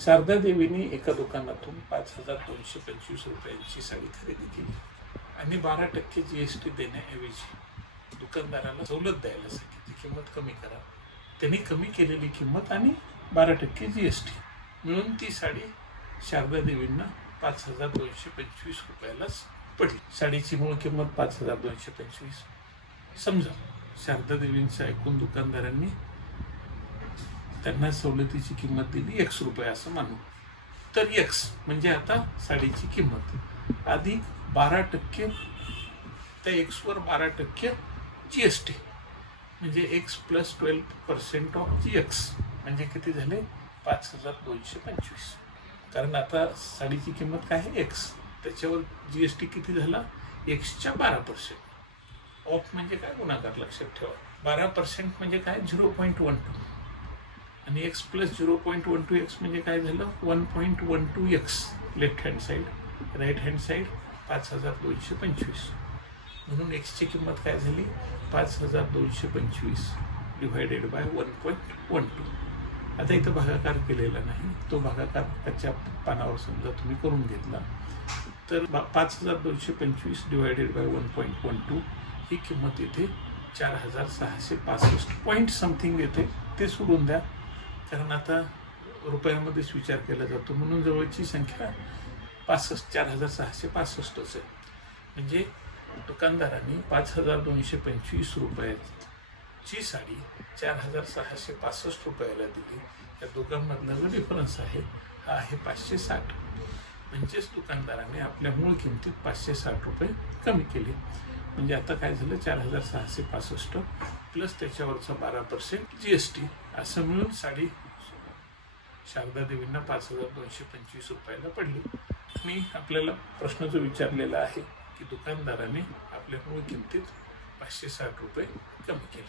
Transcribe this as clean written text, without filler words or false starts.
शारदा देवीने एका दुकानातून 5,225 रुपयांची साडी खरेदी केली आणि 12% GST देण्याऐवजी दुकानदाराला सवलत द्यायला सांगितली, किंमत कमी करा. त्यांनी कमी केलेली किंमत आणि 12% GST मिळून ती साडी शारदा देवींना 5,225 रुपयालाच पडली. साडीची मूळ किंमत 5,225. समजा शारदा देवींचं ऐकून दुकानदारांनी त्यांना सवलतीची किंमत दिली X रुपये असं मानू. तर X म्हणजे आता साडीची किंमत अधिक 12%, त्या X वर 12% GST म्हणजे X + 12% ऑफ GX म्हणजे किती झाले 5,225. कारण आता साडीची किंमत काय आहे X, त्याच्यावर GST किती झाला Xच्या 12%. ऑफ म्हणजे काय गुणाकार लक्षात ठेवा. 12% म्हणजे काय 0.12 आणि X + 0.12x म्हणजे काय झालं 1.12x. Left hand side, right hand side 5,225. म्हणून Xची किंमत काय झाली 5,225 डिवायडेड बाय 1.12. आता इथं भागाकार केलेला नाही, तो भागाकार कच्च्या पानावर समजा तुम्ही करून घेतला तर 5,225 डिवायडेड बाय 1.12 ही किंमत येते 4,665 पॉईंट समथिंग येते. ते सोडून द्या, कारण आता रुपयामध्येच विचार केला जातो म्हणून जवळची संख्या 4,665 आहे. म्हणजे दुकानदारांनी 5,225 रुपयाची साडी 4,665 रुपयाला दिली. या दोघांमधला जो डिफरन्स आहे हा आहे 560. म्हणजेच दुकानदाराने आपल्या मूळ किमतीत 560 रुपये कमी केले. म्हणजे आता काय झालं 4,665 प्लस त्याच्यावरचा 12% GST असं मिळून साडी शारदा देवींना 5,225 रुपयाला पडली. मी आपल्याला प्रश्न जो विचारलेला आहे की दुकानदाराने आपल्या मूळ किमतीत 560 रुपये कमी केले.